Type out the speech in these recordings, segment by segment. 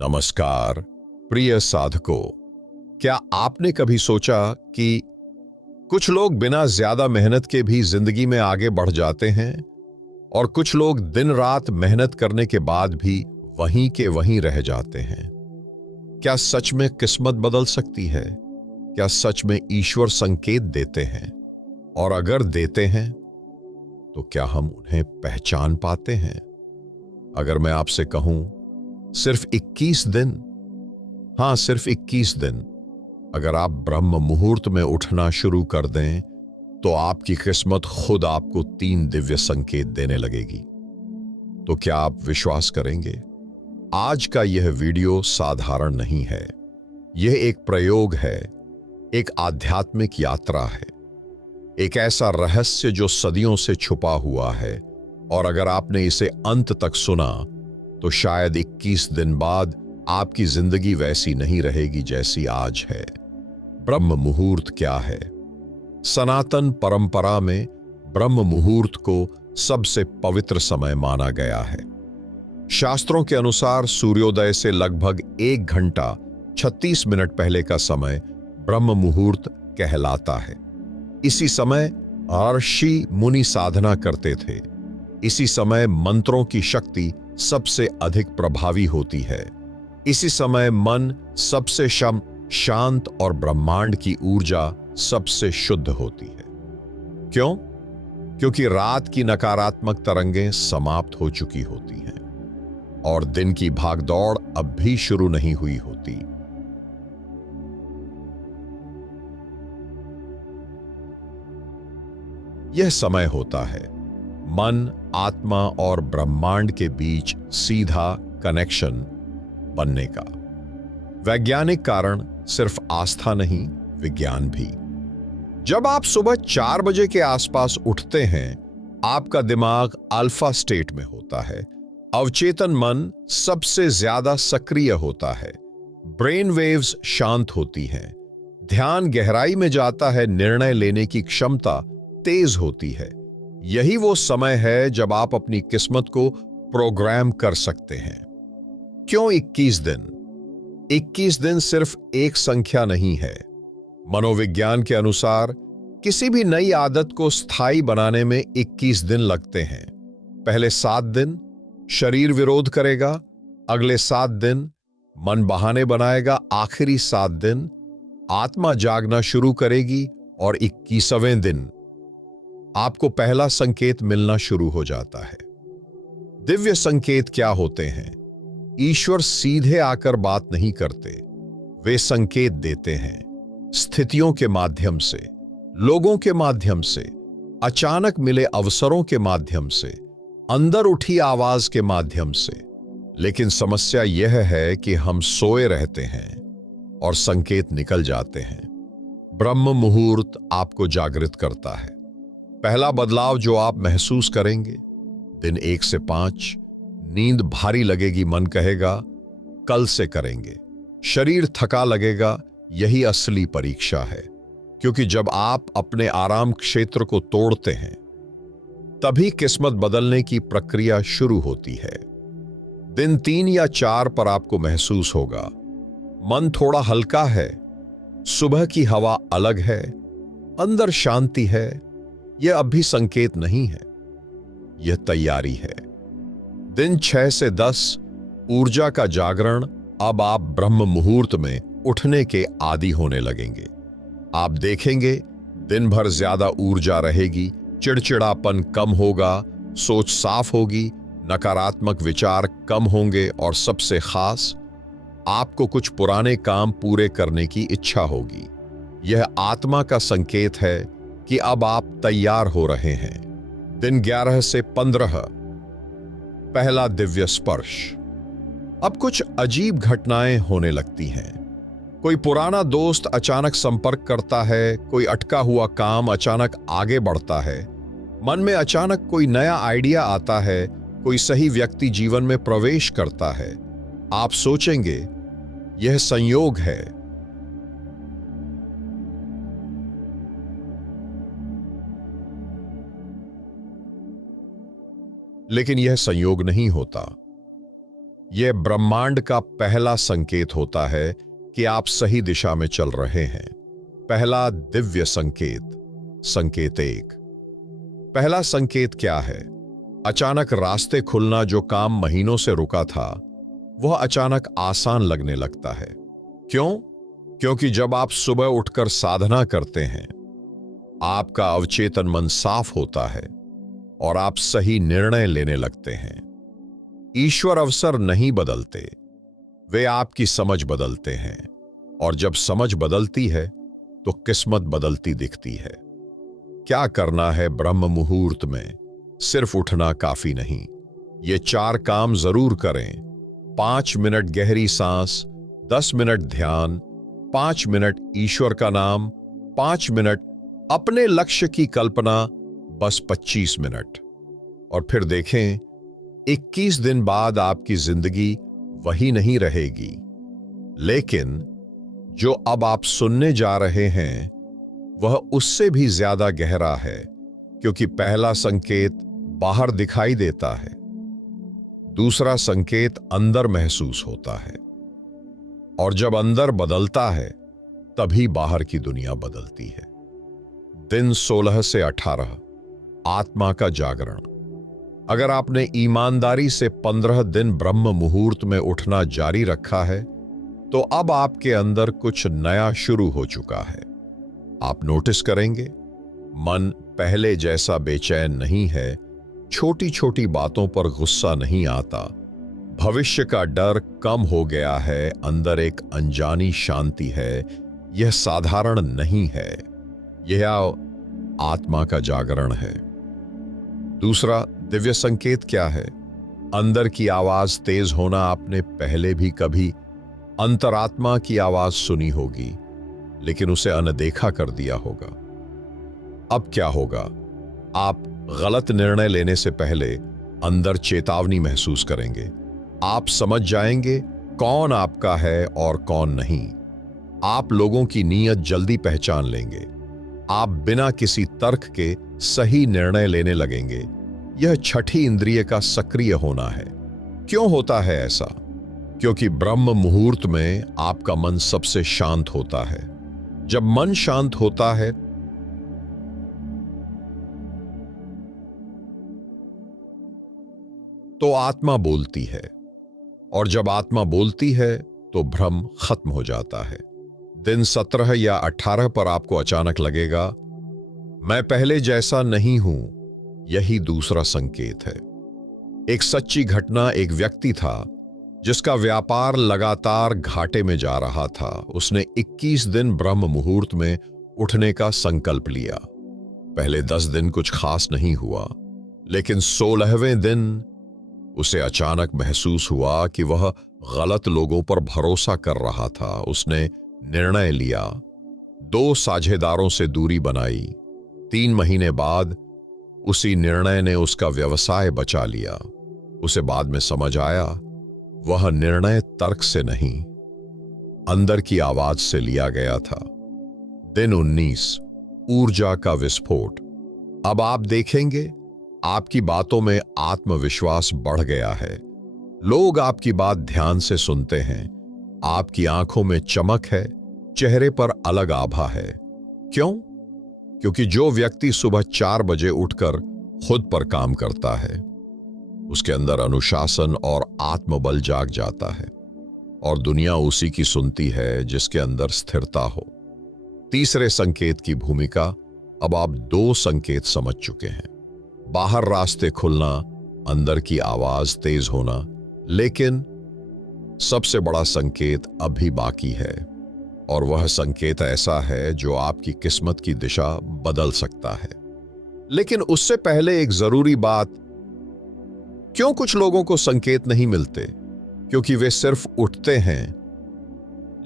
नमस्कार प्रिय साधकों। क्या आपने कभी सोचा कि कुछ लोग बिना ज्यादा मेहनत के भी जिंदगी में आगे बढ़ जाते हैं और कुछ लोग दिन रात मेहनत करने के बाद भी वहीं के वहीं रह जाते हैं? क्या सच में किस्मत बदल सकती है? क्या सच में ईश्वर संकेत देते हैं? और अगर देते हैं तो क्या हम उन्हें पहचान पाते हैं? अगर मैं आपसे कहूं सिर्फ 21 दिन, हाँ सिर्फ 21 दिन, अगर आप ब्रह्म मुहूर्त में उठना शुरू कर दें तो आपकी किस्मत खुद आपको 3 दिव्य संकेत देने लगेगी। तो क्या आप विश्वास करेंगे? आज का यह वीडियो साधारण नहीं है। यह एक प्रयोग है, एक आध्यात्मिक यात्रा है, एक ऐसा रहस्य जो सदियों से छुपा हुआ है। और अगर आपने इसे अंत तक सुना तो शायद 21 दिन बाद आपकी जिंदगी वैसी नहीं रहेगी जैसी आज है। ब्रह्म मुहूर्त क्या है? सनातन परंपरा में ब्रह्म मुहूर्त को सबसे पवित्र समय माना गया है। शास्त्रों के अनुसार सूर्योदय से लगभग 1 घंटा 36 मिनट पहले का समय ब्रह्म मुहूर्त कहलाता है। इसी समय ऋषि मुनि साधना करते थे। इसी समय मंत्रों की शक्ति सबसे अधिक प्रभावी होती है। इसी समय मन सबसे शांत और ब्रह्मांड की ऊर्जा सबसे शुद्ध होती है। क्यों? क्योंकि रात की नकारात्मक तरंगें समाप्त हो चुकी होती हैं और दिन की भागदौड़ अब भी शुरू नहीं हुई होती। यह समय होता है मन, आत्मा और ब्रह्मांड के बीच सीधा कनेक्शन बनने का। वैज्ञानिक कारण सिर्फ आस्था नहीं, विज्ञान भी। जब आप सुबह 4 बजे के आसपास उठते हैं, आपका दिमाग अल्फा स्टेट में होता है। अवचेतन मन सबसे ज्यादा सक्रिय होता है। ब्रेन वेव्स शांत होती हैं। ध्यान गहराई में जाता है। निर्णय लेने की क्षमता तेज होती है। यही वो समय है जब आप अपनी किस्मत को प्रोग्राम कर सकते हैं। क्यों 21 दिन? 21 दिन सिर्फ एक संख्या नहीं है। मनोविज्ञान के अनुसार किसी भी नई आदत को स्थायी बनाने में 21 दिन लगते हैं। पहले 7 दिन शरीर विरोध करेगा, अगले 7 दिन मन बहाने बनाएगा, आखिरी 7 दिन आत्मा जागना शुरू करेगी और 21वें दिन आपको पहला संकेत मिलना शुरू हो जाता है। दिव्य संकेत क्या होते हैं? ईश्वर सीधे आकर बात नहीं करते, वे संकेत देते हैं। स्थितियों के माध्यम से, लोगों के माध्यम से, अचानक मिले अवसरों के माध्यम से, अंदर उठी आवाज के माध्यम से। लेकिन समस्या यह है कि हम सोए रहते हैं और संकेत निकल जाते हैं। ब्रह्म मुहूर्त आपको जागृत करता है। पहला बदलाव जो आप महसूस करेंगे, दिन 1 से 5 नींद भारी लगेगी, मन कहेगा कल से करेंगे। शरीर थका लगेगा। यही असली परीक्षा है, क्योंकि जब आप अपने आराम क्षेत्र को तोड़ते हैं तभी किस्मत बदलने की प्रक्रिया शुरू होती है। दिन 3 या 4 पर आपको महसूस होगा मन थोड़ा हल्का है, सुबह की हवा अलग है, अंदर शांति है। यह अभी संकेत नहीं है, यह तैयारी है। दिन 6 से 10 ऊर्जा का जागरण। अब आप ब्रह्म मुहूर्त में उठने के आदी होने लगेंगे। आप देखेंगे दिन भर ज्यादा ऊर्जा रहेगी, चिड़चिड़ापन कम होगा, सोच साफ होगी, नकारात्मक विचार कम होंगे और सबसे खास, आपको कुछ पुराने काम पूरे करने की इच्छा होगी। यह आत्मा का संकेत है कि अब आप तैयार हो रहे हैं। दिन 11 से 15 पहला दिव्य स्पर्श। अब कुछ अजीब घटनाएं होने लगती हैं। कोई पुराना दोस्त अचानक संपर्क करता है, कोई अटका हुआ काम अचानक आगे बढ़ता है, मन में अचानक कोई नया आइडिया आता है, कोई सही व्यक्ति जीवन में प्रवेश करता है। आप सोचेंगे यह संयोग है, लेकिन यह संयोग नहीं होता। यह ब्रह्मांड का पहला संकेत होता है कि आप सही दिशा में चल रहे हैं। पहला दिव्य संकेत, संकेत 1। पहला संकेत क्या है? अचानक रास्ते खुलना। जो काम महीनों से रुका था वह अचानक आसान लगने लगता है। क्यों? क्योंकि जब आप सुबह उठकर साधना करते हैं, आपका अवचेतन मन साफ होता है और आप सही निर्णय लेने लगते हैं। ईश्वर अवसर नहीं बदलते, वे आपकी समझ बदलते हैं, और जब समझ बदलती है तो किस्मत बदलती दिखती है। क्या करना है ब्रह्म मुहूर्त में? सिर्फ उठना काफी नहीं, ये 4 काम जरूर करें। 5 मिनट गहरी सांस, 10 मिनट ध्यान, 5 मिनट ईश्वर का नाम, 5 मिनट अपने लक्ष्य की कल्पना, बस 25 मिनट। और फिर देखें, 21 दिन बाद आपकी जिंदगी वही नहीं रहेगी, लेकिन जो अब आप सुनने जा रहे हैं वह उससे भी ज्यादा गहरा है, क्योंकि पहला संकेत बाहर दिखाई देता है, दूसरा संकेत अंदर महसूस होता है, और जब अंदर बदलता है तभी बाहर की दुनिया बदलती है। दिन 16 से 18, आत्मा का जागरण। अगर आपने ईमानदारी से 15 दिन ब्रह्म मुहूर्त में उठना जारी रखा है तो अब आपके अंदर कुछ नया शुरू हो चुका है। आप नोटिस करेंगे, मन पहले जैसा बेचैन नहीं है, छोटी छोटी बातों पर गुस्सा नहीं आता, भविष्य का डर कम हो गया है, अंदर एक अनजानी शांति है। यह साधारण नहीं है, यह आत्मा का जागरण है। दूसरा दिव्य संकेत क्या है? अंदर की आवाज तेज होना। आपने पहले भी कभी अंतरात्मा की आवाज सुनी होगी, लेकिन उसे अनदेखा कर दिया होगा। अब क्या होगा? आप गलत निर्णय लेने से पहले अंदर चेतावनी महसूस करेंगे। आप समझ जाएंगे कौन आपका है और कौन नहीं। आप लोगों की नीयत जल्दी पहचान लेंगे। आप बिना किसी तर्क के सही निर्णय लेने लगेंगे। यह छठी इंद्रिय का सक्रिय होना है। क्यों होता है ऐसा? क्योंकि ब्रह्म मुहूर्त में आपका मन सबसे शांत होता है। जब मन शांत होता है तो आत्मा बोलती है, और जब आत्मा बोलती है तो भ्रम खत्म हो जाता है। दिन 17 या 18 पर आपको अचानक लगेगा, मैं पहले जैसा नहीं हूं। यही दूसरा संकेत है। एक सच्ची घटना। एक व्यक्ति था जिसका व्यापार लगातार घाटे में जा रहा था। उसने 21 दिन ब्रह्म मुहूर्त में उठने का संकल्प लिया। पहले 10 दिन कुछ खास नहीं हुआ, लेकिन 16वें दिन उसे अचानक महसूस हुआ कि वह गलत लोगों पर भरोसा कर रहा था। उसने निर्णय लिया, 2 साझेदारों से दूरी बनाई। 3 महीने बाद उसी निर्णय ने उसका व्यवसाय बचा लिया। उसे बाद में समझ आया, वह निर्णय तर्क से नहीं, अंदर की आवाज से लिया गया था। दिन 19, ऊर्जा का विस्फोट। अब आप देखेंगे आपकी बातों में आत्मविश्वास बढ़ गया है। लोग आपकी बात ध्यान से सुनते हैं। आपकी आंखों में चमक है, चेहरे पर अलग आभा है। क्यों? क्योंकि जो व्यक्ति सुबह 4 बजे उठकर खुद पर काम करता है, उसके अंदर अनुशासन और आत्मबल जाग जाता है, और दुनिया उसी की सुनती है जिसके अंदर स्थिरता हो। तीसरे संकेत की भूमिका। अब आप 2 संकेत समझ चुके हैं, बाहर रास्ते खुलना, अंदर की आवाज तेज होना, लेकिन सबसे बड़ा संकेत अभी बाकी है, और वह संकेत ऐसा है जो आपकी किस्मत की दिशा बदल सकता है। लेकिन उससे पहले एक जरूरी बात, क्यों कुछ लोगों को संकेत नहीं मिलते? क्योंकि वे सिर्फ उठते हैं,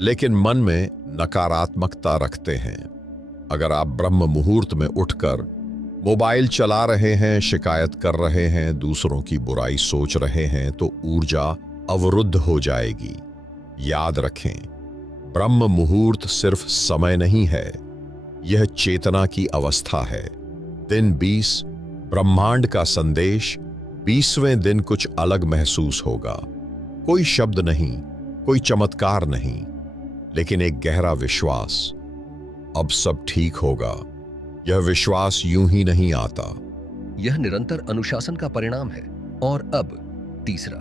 लेकिन मन में नकारात्मकता रखते हैं। अगर आप ब्रह्म मुहूर्त में उठकर मोबाइल चला रहे हैं, शिकायत कर रहे हैं, दूसरों की बुराई सोच रहे हैं, तो ऊर्जा अवरुद्ध हो जाएगी। याद रखें, ब्रह्म मुहूर्त सिर्फ समय नहीं है, यह चेतना की अवस्था है। दिन 20, ब्रह्मांड का संदेश। 20वें दिन कुछ अलग महसूस होगा। कोई शब्द नहीं, कोई चमत्कार नहीं, लेकिन एक गहरा विश्वास, अब सब ठीक होगा। यह विश्वास यूं ही नहीं आता। यह निरंतर अनुशासन का परिणाम है। और अब तीसरा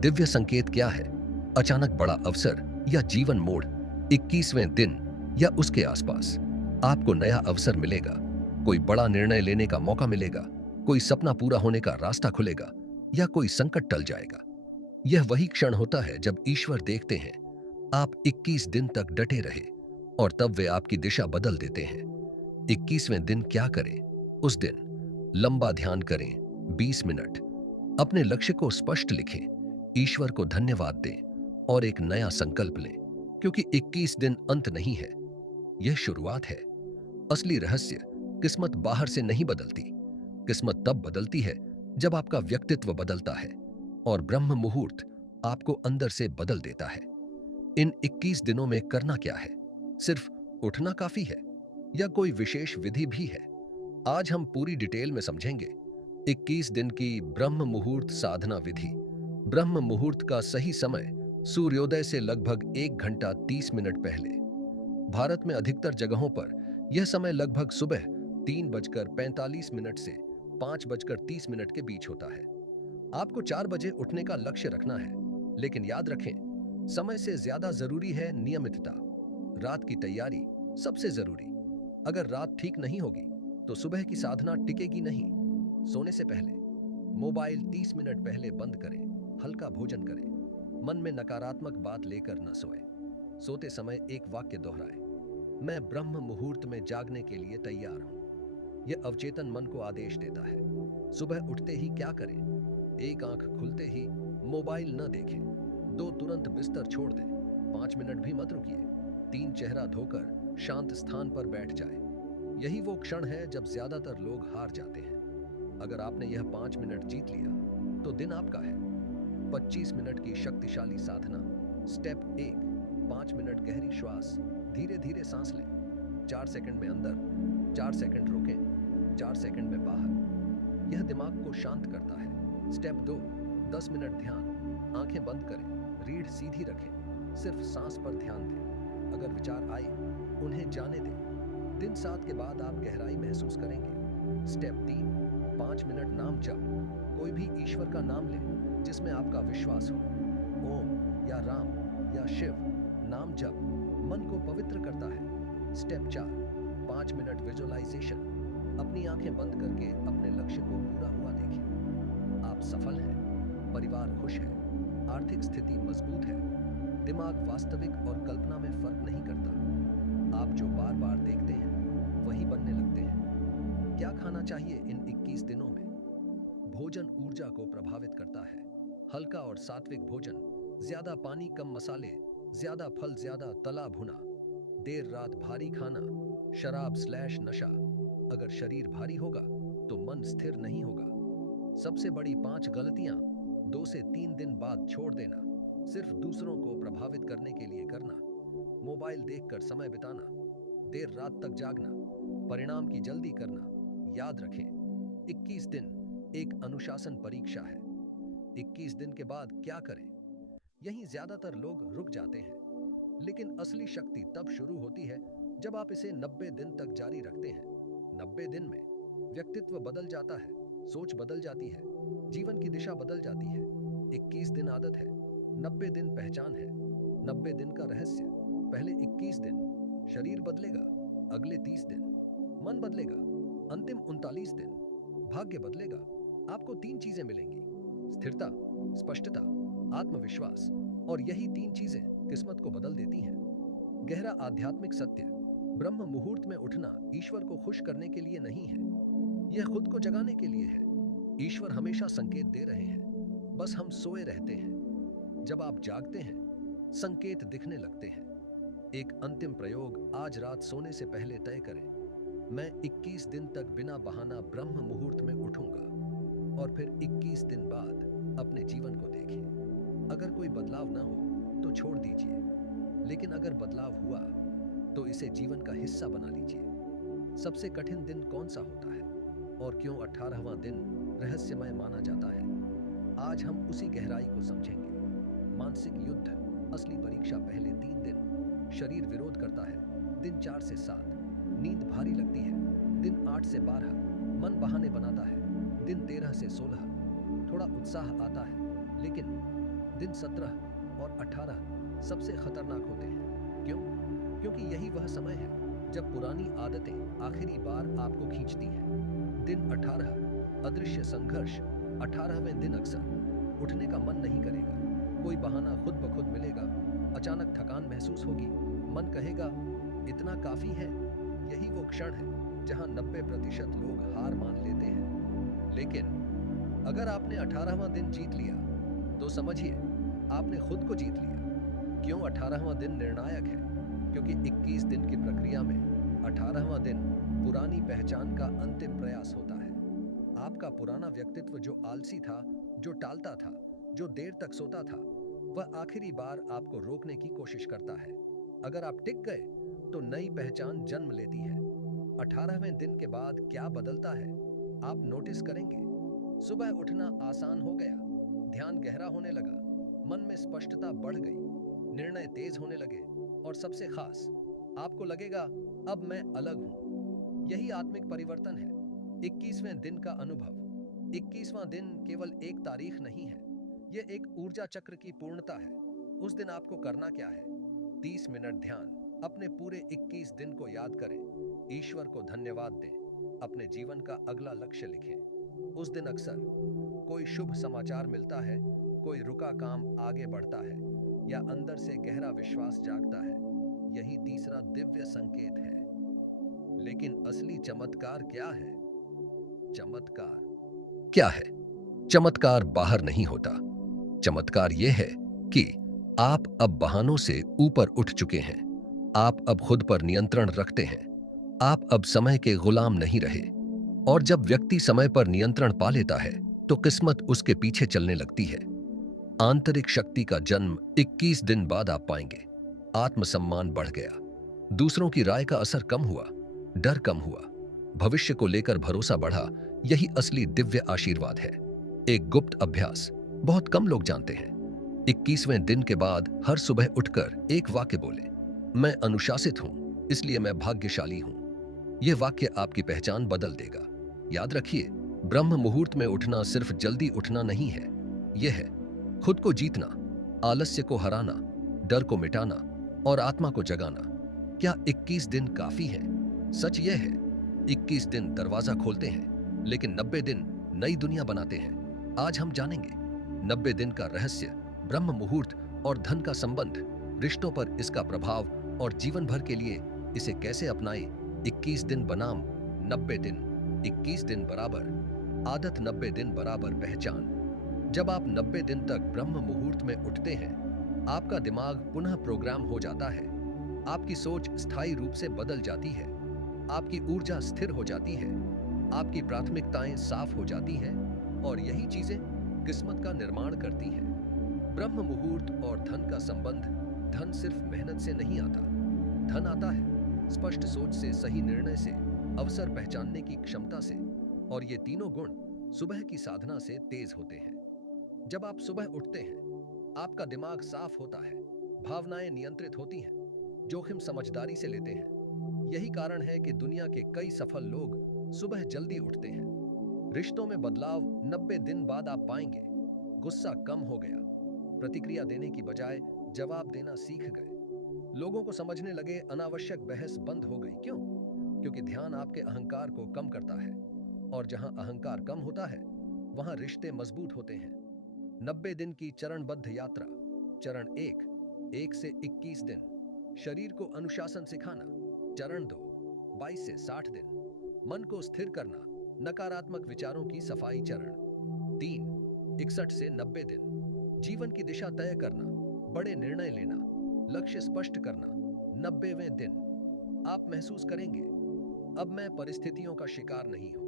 दिव्य संकेत क्या है? अचानक बड़ा अवसर या जीवन मोड़, 21वें दिन या उसके आसपास आपको नया अवसर मिलेगा। कोई बड़ा निर्णय लेने का मौका मिलेगा, कोई सपना पूरा होने का रास्ता खुलेगा, या कोई संकट टल जाएगा। यह वही क्षण होता है जब ईश्वर देखते हैं आप 21 दिन तक डटे रहे, और तब वे आपकी दिशा बदल देते हैं। 21वें दिन क्या करें? उस दिन लंबा ध्यान करें, 20 मिनट। अपने लक्ष्य को स्पष्ट लिखें, ईश्वर को धन्यवाद दें और एक नया संकल्प लें, क्योंकि 21 दिन अंत नहीं है, यह शुरुआत है। असली रहस्य, किस्मत बाहर से नहीं बदलती। किस्मत तब बदलती है जब आपका व्यक्तित्व बदलता है, और ब्रह्म मुहूर्त आपको अंदर से बदल देता है। इन 21 दिनों में करना क्या है? सिर्फ उठना काफी है या कोई विशेष विधि भी है? आज हम पूरी डिटेल में समझेंगे। 21 दिन की ब्रह्म मुहूर्त साधना विधि। ब्रह्म मुहूर्त का सही समय सूर्योदय से लगभग 1 घंटा 30 मिनट पहले। भारत में अधिकतर जगहों पर यह समय लगभग सुबह 3:45 से 5:30 के बीच होता है। आपको 4 बजे उठने का लक्ष्य रखना है, लेकिन याद रखें, समय से ज्यादा जरूरी है नियमितता। रात की तैयारी सबसे जरूरी। अगर रात ठीक नहीं होगी तो सुबह की साधना टिकेगी नहीं। सोने से पहले मोबाइल 30 मिनट पहले बंद करें। हल्का भोजन करें। मन में नकारात्मक बात लेकर न सोएं। सोते समय एक वाक्य दोहराएं, मैं ब्रह्म मुहूर्त में जागने के लिए तैयार हूं। यह अवचेतन मन को आदेश देता है। सुबह उठते ही क्या करें? एक आंख खुलते ही मोबाइल न देखें। 2 तुरंत बिस्तर छोड़ दें। 5 मिनट भी मत रुकिए। 3 चेहरा धोकर शांत स्थान पर बैठ जाएं। यही वो क्षण है जब ज्यादातर लोग हार जाते हैं। अगर आपने यह 5 मिनट जीत लिया तो दिन आपका है। 25 मिनट की शक्तिशाली साधना। स्टेप 1, 5 मिनट गहरी श्वास। धीरे धीरे सांस लें। 4 सेकंड में अंदर, 4 सेकंड रोकें, 4 सेकंड में बाहर। यह दिमाग को शांत करता है। स्टेप 2, 10 मिनट ध्यान। आंखें बंद करें, रीढ़ सीधी रखें, सिर्फ सांस पर ध्यान दें। अगर विचार आए, उन्हें जाने दें। दिन 7 के बाद आप गहराई महसूस करेंगे। स्टेप 3, 5 मिनट नाम जप। कोई भी ईश्वर का नाम लें जिसमें आपका विश्वास हो। ओम या राम या शिव। नाम जप मन को पवित्र करता है। Step 4, 5 minute visualization. अपनी आंखें बंद करके अपने लक्ष्य को पूरा हुआ देखें। आप सफल हैं, परिवार खुश है, आर्थिक स्थिति मजबूत है। दिमाग वास्तविक और कल्पना में फर्क नहीं करता। आप जो बार बार देखते हैं वही बनने लगते हैं। क्या खाना चाहिए इन 21 दिनों में? भोजन ऊर्जा को प्रभावित करता है। हल्का और सात्विक भोजन, ज्यादा पानी कम मसाले, ज्यादा फल ज्यादा तला भुना। देर रात भारी खाना, शराब/नशा। अगर शरीर भारी होगा तो मन स्थिर नहीं होगा। सबसे बड़ी 5 गलतियां 2 से 3 दिन बाद छोड़ देना। सिर्फ दूसरों को प्रभावित करने के लिए करना। मोबाइल देखकर समय बिताना। देर रात तक जागना। परिणाम की जल्दी करना। याद रखें, 21 दिन एक अनुशासन परीक्षा है। 21 दिन के बाद क्या करें? यहीं ज्यादातर लोग रुक जाते हैं। लेकिन असली शक्ति तब शुरू होती है जब आप इसे 90 दिन तक जारी रखते हैं। 90 दिन में व्यक्तित्व बदल जाता है, सोच बदल जाती है, जीवन की दिशा बदल जाती है। 21 दिन आदत है, 90 दिन पहचान है। 90 दिन का रहस्य, पहले 21 दिन शरीर बदलेगा, अगले 30 दिन मन बदलेगा, अंतिम 39 दिन भाग्य बदलेगा। आपको 3 चीजें मिलेंगी, स्थिरता, स्पष्टता, आत्मविश्वास, और यही 3 चीजें किस्मत को बदल देती हैं। गहरा आध्यात्मिक सत्य, ब्रह्म मुहूर्त में उठना ईश्वर को खुश करने के लिए नहीं है, यह खुद को जगाने के लिए है। ईश्वर हमेशा संकेत दे रहे हैं, बस हम सोए रहते हैं। जब आप जागते हैं, संकेत दिखने लगते हैं। एक अंतिम प्रयोग आज रात सोने से पहले तय करें, मैं 21 दिन तक बिना बहाना ब्रह्म मुहूर्त में उठूंगा। और फिर 21 दिन बाद अपने जीवन को देखें। अगर कोई बदलाव ना हो तो छोड़ दीजिए, लेकिन अगर बदलाव हुआ तो इसे जीवन का हिस्सा बना लीजिए। सबसे कठिन दिन कौन सा होता है और क्यों 18वां दिन रहस्यमय माना जाता है? आज हम उसी गहराई को समझेंगे। मानसिक युद्ध, असली परीक्षा पहले 3 दिन। शरीर विरोध करता है, दिन 4 से 7। नींद भारी लगती है, दिन 8 से 12। मन बहाने बनाता है, दिन 13 से 16। थोड़ा उत्साह आता है, लेकिन दिन 17 और 18 सबसे खतरनाक होते हैं। क्यों? क्योंकि यही वह समय है जब पुरानी आदतें आखिरी बार आपको खींचती हैं। दिन 18, अदृश्य संघर्ष। 18वें दिन अक्सर उठने का मन नहीं करेगा, कोई बहाना खुद ब खुद मिलेगा, अचानक थकान महसूस होगी, मन कहेगा इतना काफी है। यही वो क्षण है जहां 90% लोग हार मान लेते हैं। लेकिन अगर आपने 18वां दिन जीत लिया तो समझिए आपने खुद को जीत लिया। क्यों 18वां दिन निर्णायक है? क्योंकि 21 दिन की प्रक्रिया में 18वां दिन पुरानी पहचान का अंतिम प्रयास होता है। आपका पुराना व्यक्तित्व जो आलसी था, जो टालता था, जो देर तक सोता था, वह आखिरी बार आपको रोकने की कोशिश करता है। अगर आप टिक गए तो नई पहचान जन्म लेती है। 18वें दिन के बाद क्या बदलता है आप नोटिस करेंगे। सुबह उठना आसान हो गया, ध्यान गहरा होने लगा, मन में स्पष्टता बढ़ गई, निर्णय तेज होने लगे और सबसे खास आपको लगेगा अब मैं अलग हूं। यही आत्मिक परिवर्तन है। 21वें दिन का अनुभव। 21वां दिन केवल एक तारीख नहीं है, यह एक ऊर्जा चक्र की पूर्णता है। उस दिन आपको करना क्या है? 30 मिनट ध्यान। अपने पूरे 21 दिन को याद करें, ईश्वर को धन्यवाद दें, अपने जीवन का अगला लक्ष्य लिखें। उस दिन अक्सर कोई शुभ समाचार मिलता है, कोई रुका काम आगे बढ़ता है, या अंदर से गहरा विश्वास जागता है। यही तीसरा दिव्य संकेत है। लेकिन असली चमत्कार क्या है? चमत्कार क्या है? चमत्कार बाहर नहीं होता। चमत्कार यह है कि आप अब बहानों से ऊपर उठ चुके हैं। आप अब खुद पर नियंत्रण रखते हैं। आप अब समय के गुलाम नहीं रहे। और जब व्यक्ति समय पर नियंत्रण पा लेता है तो किस्मत उसके पीछे चलने लगती है। आंतरिक शक्ति का जन्म 21 दिन बाद आप पाएंगे। आत्मसम्मान बढ़ गया, दूसरों की राय का असर कम हुआ, डर कम हुआ, भविष्य को लेकर भरोसा बढ़ा। यही असली दिव्य आशीर्वाद है। एक गुप्त अभ्यास बहुत कम लोग जानते हैं। 21वें दिन के बाद हर सुबह उठकर एक वाक्य बोले, मैं अनुशासित हूं, इसलिए मैं भाग्यशाली हूं। यह वाक्य आपकी पहचान बदल देगा। याद रखिए, ब्रह्म मुहूर्त में उठना सिर्फ जल्दी उठना नहीं है, यह है खुद को जीतना, आलस्य को हराना, डर को मिटाना और आत्मा को जगाना। क्या 21 दिन काफी है? सच यह है, 21 दिन दरवाजा खोलते हैं, लेकिन 90 दिन नई दुनिया बनाते हैं। आज हम जानेंगे 90 दिन का रहस्य, ब्रह्म मुहूर्त और धन का संबंध, रिश्तों पर इसका प्रभाव और जीवन भर के लिए इसे कैसे अपनाएं। 21 दिन बनाम 90 दिन। 21 दिन बराबर आदत, 90 दिन बराबर पहचान। जब आप 90 दिन तक ब्रह्म मुहूर्त में उठते हैं, आपका दिमाग पुनः प्रोग्राम हो जाता है। आपकी सोच स्थायी रूप से बदल जाती है, आपकी ऊर्जा स्थिर हो जाती है, आपकी प्राथमिकताएं साफ हो जाती हैं और यही चीजें किस्मत का निर्माण करती हैं। ब्रह्म मुहूर्त और धन का संबंध। धन सिर्फ मेहनत से नहीं आता, धन आता है स्पष्ट सोच से, सही निर्णय से, अवसर पहचानने की क्षमता से, और ये तीनों गुण सुबह की साधना से तेज होते हैं। जब आप सुबह उठते हैं, आपका दिमाग साफ होता है, भावनाएं नियंत्रित होती हैं, जोखिम समझदारी से लेते हैं। यही कारण है कि दुनिया के कई सफल लोग सुबह जल्दी उठते हैं। रिश्तों में बदलाव 90 दिन बाद आप पाएंगे। गुस्सा कम हो गया, प्रतिक्रिया देने की बजाय जवाब देना सीख गए, लोगों को समझने लगे, अनावश्यक बहस बंद हो गई। क्यों? क्योंकि ध्यान आपके अहंकार को कम करता है, और जहां अहंकार कम होता है वहां रिश्ते मजबूत होते हैं। 90 दिन की चरणबद्ध यात्रा। चरण 1 से 21 दिन, शरीर को अनुशासन सिखाना। चरण 2 22 से 60 दिन, मन को स्थिर करना, नकारात्मक विचारों की सफाई। चरण 3 61 से 90 दिन, जीवन की दिशा तय करना, बड़े निर्णय लेना, लक्ष्य स्पष्ट करना। 90वें दिन आप महसूस करेंगे, अब मैं परिस्थितियों का शिकार नहीं हूं,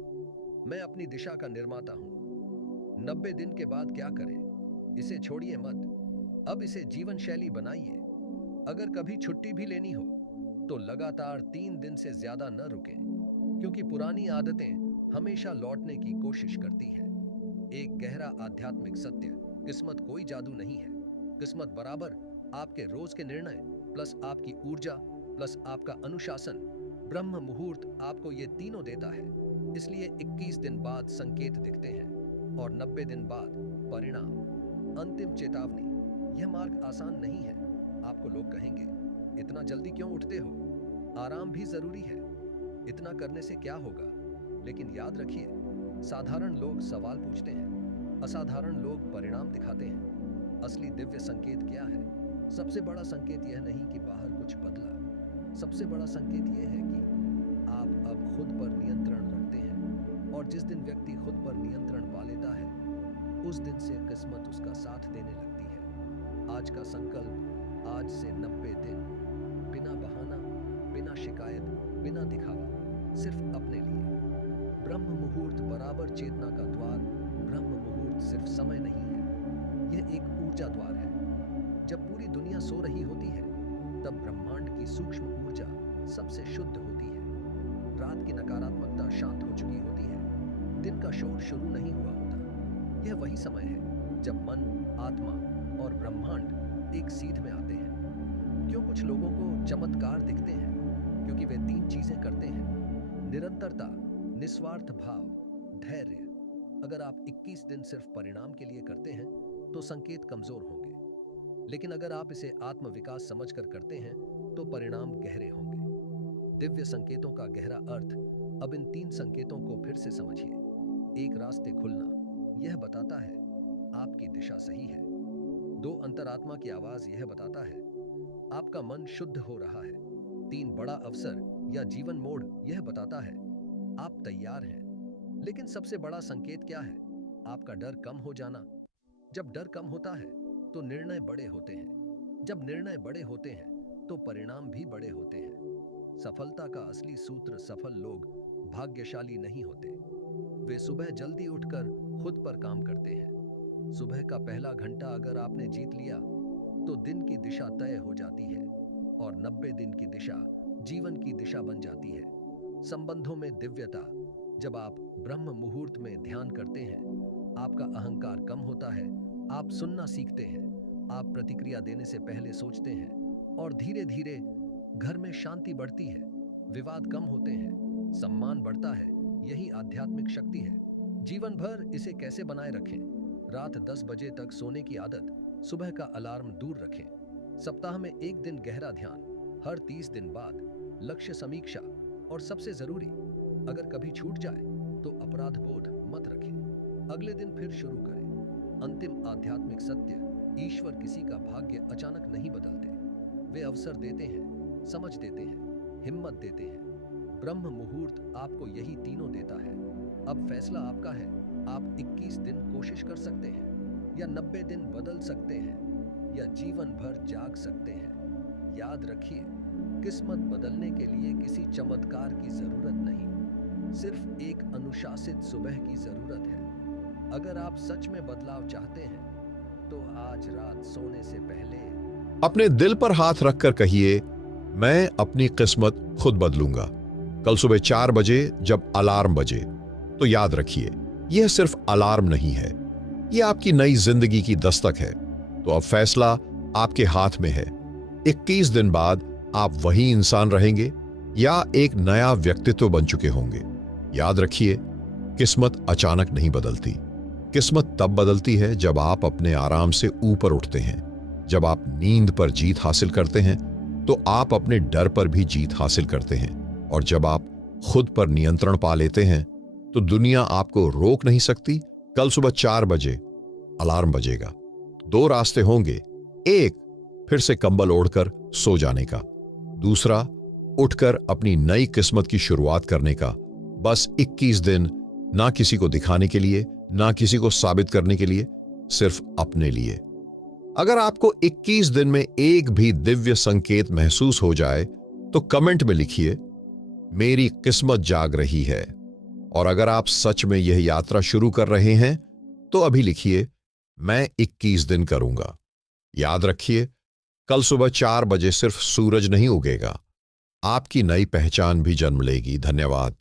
मैं अपनी दिशा का निर्माता हूं। 90 दिन के बाद क्या करें? इसे छोड़िए मत, अब इसे जीवन शैली बनाइए। अगर कभी छुट्टी भी लेनी हो तो लगातार 3 दिन से ज्यादा न रुकें, क्योंकि पुरानी आदतें हमेशा लौटने की कोशिश करती हैं। एक गहरा आध्यात्मिक सत्य, किस्मत कोई जादू नहीं है, किस्मत बराबर आपके रोज के निर्णय प्लस आपकी ऊर्जा प्लस आपका अनुशासन। ब्रह्म मुहूर्त आपको ये तीनों देता है, इसलिए 21 दिन बाद संकेत दिखते हैं और 90 दिन बाद परिणाम। अंतिम चेतावनी, यह मार्ग आसान नहीं है। आपको लोग कहेंगे, इतना जल्दी क्यों उठते हो? आराम भी जरूरी है। इतना करने से क्या होगा? लेकिन याद रखिए, साधारण लोग सवाल पूछते हैं, असाधारण लोग परिणाम दिखाते हैं। असली दिव्य संकेत क्या है? सबसे बड़ा संकेत यह नहीं कि बाहर कुछ बदला, सबसे बड़ा संकेत यह है कि आप अब खुद पर नियंत्रण रखते हैं। और जिस दिन व्यक्ति खुद पर नियंत्रण पा लेता है, उस दिन से किस्मत उसका साथ देने लगती है। आज का संकल्प, आज से 90 दिन, बिना बहाना, बिना शिकायत, बिना दिखावा, सिर्फ अपने लिए। ब्रह्म मुहूर्त बराबर चेतना का द्वार। ब्रह्म मुहूर्त सिर्फ समय नहीं है, यह एक ऊर्जा द्वार है। जब पूरी दुनिया सो रही होती है, तब ब्रह्मांड की सूक्ष्म ऊर्जा सबसे शुद्ध होती है। रात की नकारात्मकता शांत हो चुकी होती है, दिन का शोर शुरू नहीं हुआ होता। यह वही समय है जब मन, आत्मा और ब्रह्मांड एक सीध में आते हैं। क्यों कुछ लोगों को चमत्कार दिखते हैं? क्योंकि वे 3 चीजें करते हैं: निरंतरता, निस्वार्थ भाव, धैर्य। अगर आप 21 दिन सिर्फ परिणाम के लिए करते हैं, तो संकेत कमजोर होंगे। लेकिन अगर आप इसे आत्मविकास समझकर करते हैं, तो परिणाम गहरे होंगे। दिव्य संकेतों का गहरा अर्थ। अब इन 3 संकेतों को फिर से समझिए। 1, रास्ते खुलना, यह बताता है आपकी दिशा सही है। 2, अंतरात्मा की आवाज, यह बताता है आपका मन शुद्ध हो रहा है। 3, बड़ा अवसर या जीवन मोड़, यह बताता है आप तैयार हैं। लेकिन सबसे बड़ा संकेत क्या है? आपका डर कम हो जाना। जब डर कम होता है, तो निर्णय बड़े होते हैं। जब निर्णय बड़े होते हैं, तो परिणाम भी बड़े होते हैं। सफलता का असली सूत्र: सफल लोग भाग्यशाली नहीं होते, वे सुबह जल्दी उठकर खुद पर काम करते हैं। सुबह का पहला घंटा अगर आपने जीत लिया, तो दिन की दिशा तय हो जाती है और 90 दिन की दिशा जीवन की दिशा बन जाती है। संबंधों में दिव्यता, जब आप ब्रह्म मुहूर्त में ध्यान करते हैं, आपका अहंकार कम होता है, आप सुनना सीखते हैं, आप प्रतिक्रिया देने से पहले सोचते हैं और धीरे धीरे घर में शांति बढ़ती है, विवाद कम होते हैं, सम्मान बढ़ता है। यही आध्यात्मिक शक्ति है। जीवन भर इसे कैसे बनाए रखें? रात 10 बजे तक सोने की आदत, सुबह का अलार्म दूर रखें। सप्ताह में 1 दिन गहरा ध्यान, हर 30 दिन बाद लक्ष्य समीक्षा। और सबसे जरूरी, अगर कभी छूट जाए तो अपराध बोध मत रखें, अगले दिन फिर शुरू करें। अंतिम आध्यात्मिक सत्य: ईश्वर किसी का भाग्य अचानक नहीं बदलते, वे अवसर देते हैं, समझ देते हैं, हिम्मत देते हैं। ब्रह्म मुहूर्त आपको यही तीनों देता है। अब फैसला आपका है। आप 21 दिन कोशिश कर सकते हैं, या 90 दिन बदल सकते हैं, या जीवन भर जाग सकते हैं। याद रखिए, किस्मत बदलने के लिए किसी चमत्कार की जरूरत नहीं, सिर्फ एक अनुशासित सुबह की जरूरत है। अगर आप सच में बदलाव चाहते हैं, तो आज रात सोने से पहले अपने दिल पर हाथ रखकर कहिए, मैं अपनी किस्मत खुद बदलूंगा। कल सुबह 4 बजे जब अलार्म बजे, तो याद रखिए, यह सिर्फ अलार्म नहीं है, यह आपकी नई जिंदगी की दस्तक है। तो अब फैसला आपके हाथ में है। 21 दिन बाद आप वही इंसान रहेंगे या एक नया व्यक्तित्व बन चुके होंगे। याद रखिए, किस्मत अचानक नहीं बदलती। किस्मत तब बदलती है जब आप अपने आराम से ऊपर उठते हैं। जब आप नींद पर जीत हासिल करते हैं, तो आप अपने डर पर भी जीत हासिल करते हैं। और जब आप खुद पर नियंत्रण पा लेते हैं, तो दुनिया आपको रोक नहीं सकती। कल सुबह 4 बजे अलार्म बजेगा। 2 रास्ते होंगे। एक, फिर से कंबल ओढ़कर सो जाने का। दूसरा, उठकर अपनी नई किस्मत की शुरुआत करने का। बस 21 दिन, ना किसी को दिखाने के लिए, ना किसी को साबित करने के लिए, सिर्फ अपने लिए। अगर आपको 21 दिन में एक भी दिव्य संकेत महसूस हो जाए, तो कमेंट में लिखिए, मेरी किस्मत जाग रही है। और अगर आप सच में यह यात्रा शुरू कर रहे हैं, तो अभी लिखिए, मैं 21 दिन करूंगा। याद रखिए, कल सुबह 4 बजे सिर्फ सूरज नहीं उगेगा, आपकी नई पहचान भी जन्म लेगी। धन्यवाद।